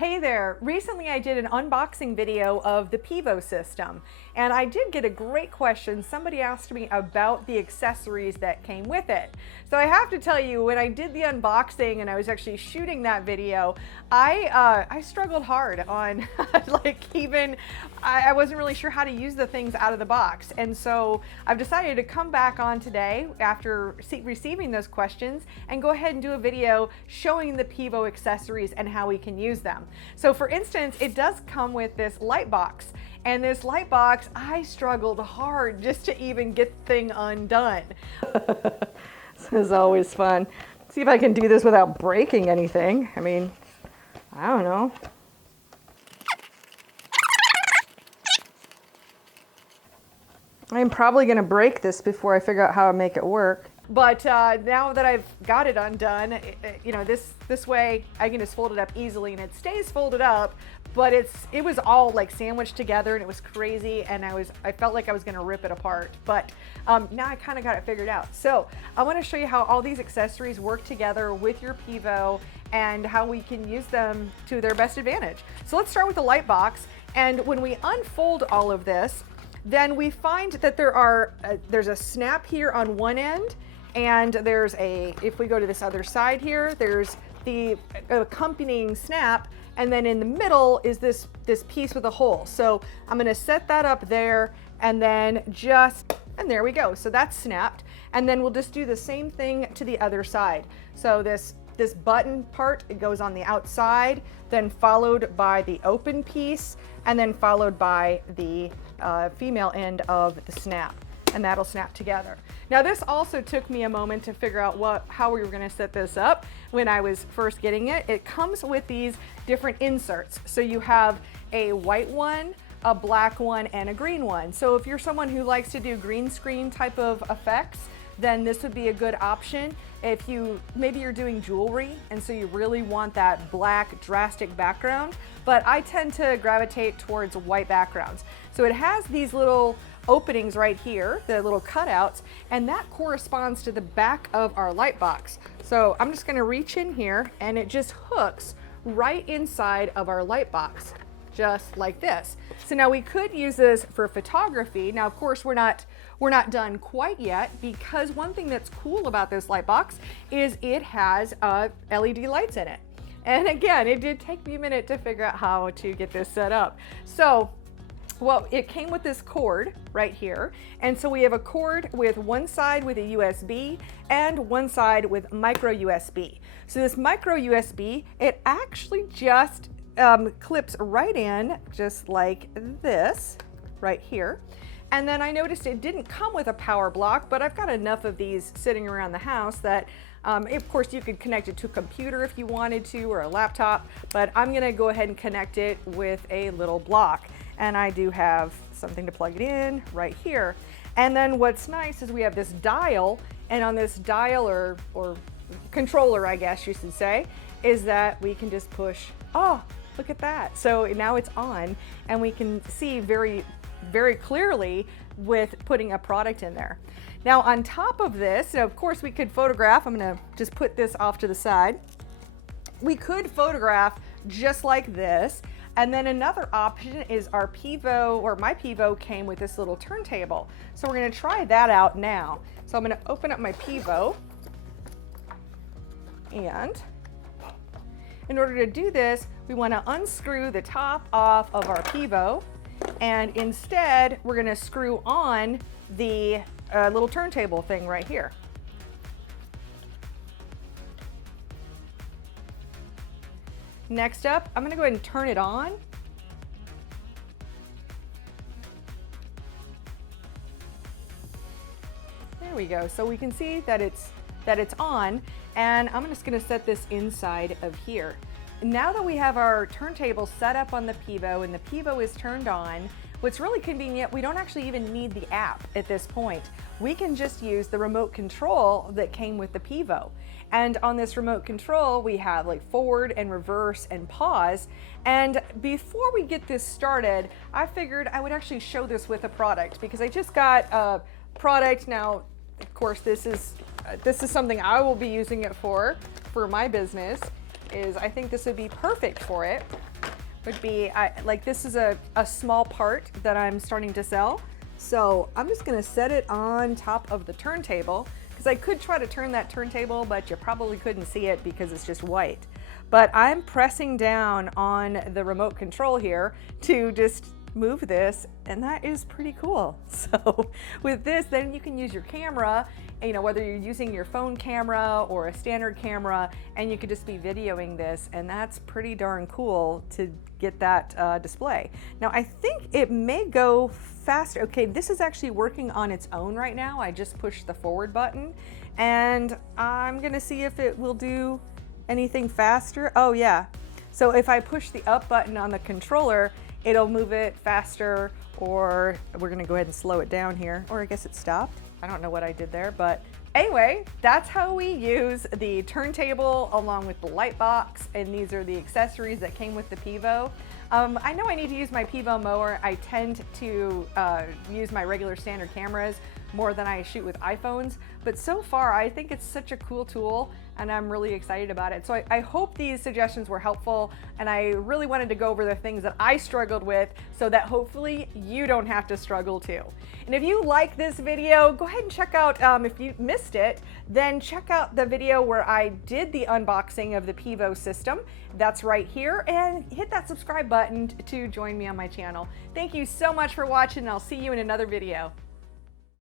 Hey there! Recently I did an unboxing video of the Pivo system, and I did get a great question. Somebody asked me about the accessories that came with it. So I have to tell you, when I did the unboxing and I was actually shooting that video, I struggled hard on I wasn't really sure how to use the things out of the box. And so I've decided to come back on today after receiving those questions and go ahead and do a video showing the Pivo accessories and how we can use them. So for instance, it does come with this light box, and this light box, I struggled hard just to even get the thing undone. This is always fun. See if I can do this without breaking anything. I mean, I don't know. I'm probably gonna break this before I figure out how to make it work. But now that I've got it undone, you know, this way I can just fold it up easily and it stays folded up, but it was all like sandwiched together and it was crazy, and I felt like I was gonna rip it apart. But now I kind of got it figured out. So I wanna show you how all these accessories work together with your Pivo and how we can use them to their best advantage. So let's start with the light box. And when we unfold all of this, then we find that there's a snap here on one end, and if we go to this other side here, there's the accompanying snap, and then in the middle is this piece with a hole. So I'm gonna set that up there, and then and there we go. So that's snapped. And then we'll just do the same thing to the other side. So this button part, it goes on the outside, then followed by the open piece, and then followed by the female end of the snap, and that'll snap together. Now this also took me a moment to figure out how we were going to set this up when I was first getting it. It comes with these different inserts. So you have a white one, a black one, and a green one. So if you're someone who likes to do green screen type of effects, then this would be a good option. If maybe you're doing jewelry and so you really want that black drastic background, but I tend to gravitate towards white backgrounds. So it has these little openings right here, the little cutouts, and that corresponds to the back of our light box. So I'm just gonna reach in here and it just hooks right inside of our light box, just like this. So now we could use this for photography. Now, of course, we're not done quite yet, because one thing that's cool about this light box is it has LED lights in it. And again, it did take me a minute to figure out how to get this set up. So, well, it came with this cord right here. And so we have a cord with one side with a USB and one side with micro USB. So this micro USB, it actually just clips right in, just like this, right here. And then I noticed it didn't come with a power block, but I've got enough of these sitting around the house that, of course, you could connect it to a computer if you wanted to, or a laptop, but I'm gonna go ahead and connect it with a little block. And I do have something to plug it in right here. And then what's nice is we have this dial, and on this dial, or controller, I guess you should say, is that we can just push, oh, look at that. So now it's on, and we can see very clearly with putting a product in there. Now on top of this, of course we could photograph. I'm gonna just put this off to the side. We could photograph just like this. And then another option is our Pivo, or my Pivo, came with this little turntable. So we're gonna try that out now. So I'm gonna open up my Pivo, and in order to do this, we wanna unscrew the top off of our Pivo, and instead we're gonna screw on the little turntable thing right here. Next up, I'm gonna go ahead and turn it on. There we go. So we can see that it's on, and I'm just gonna set this inside of here. Now that we have our turntable set up on the Pivo and the Pivo is turned on, what's really convenient, we don't actually even need the app at this point. We can just use the remote control that came with the Pivo. And on this remote control, we have like forward and reverse and pause. And before we get this started, I figured I would actually show this with a product, because I just got a product. Now, of course, this is something I will be using it for my business. I think this would be perfect for it. would be, like this is a small part that I'm starting to sell. So I'm just gonna set it on top of the turntable, because I could try to turn that turntable, but you probably couldn't see it because it's just white. But I'm pressing down on the remote control here to just move this, and that is pretty cool. So with this, then you can use your camera, you know, whether you're using your phone camera or a standard camera, and you could just be videoing this, and that's pretty darn cool to get that display. Now I think it may go faster. Okay, this is actually working on its own right now. I just pushed the forward button, and I'm gonna see if it will do anything faster. Oh yeah, so if I push the up button on the controller, it'll move it faster, or we're gonna go ahead and slow it down here, or I guess it stopped. I don't know what I did there, but anyway, that's how we use the turntable along with the light box, and these are the accessories that came with the Pivo. I know I need to use my Pivo mower. I tend to use my regular standard cameras more than I shoot with iPhones, but so far I think it's such a cool tool, and I'm really excited about it. So I hope these suggestions were helpful, and I really wanted to go over the things that I struggled with so that hopefully you don't have to struggle too. And if you like this video, go ahead and check out, if you missed it, then check out the video where I did the unboxing of the Pivo system. That's right here, and hit that subscribe button to join me on my channel. Thank you so much for watching, and I'll see you in another video.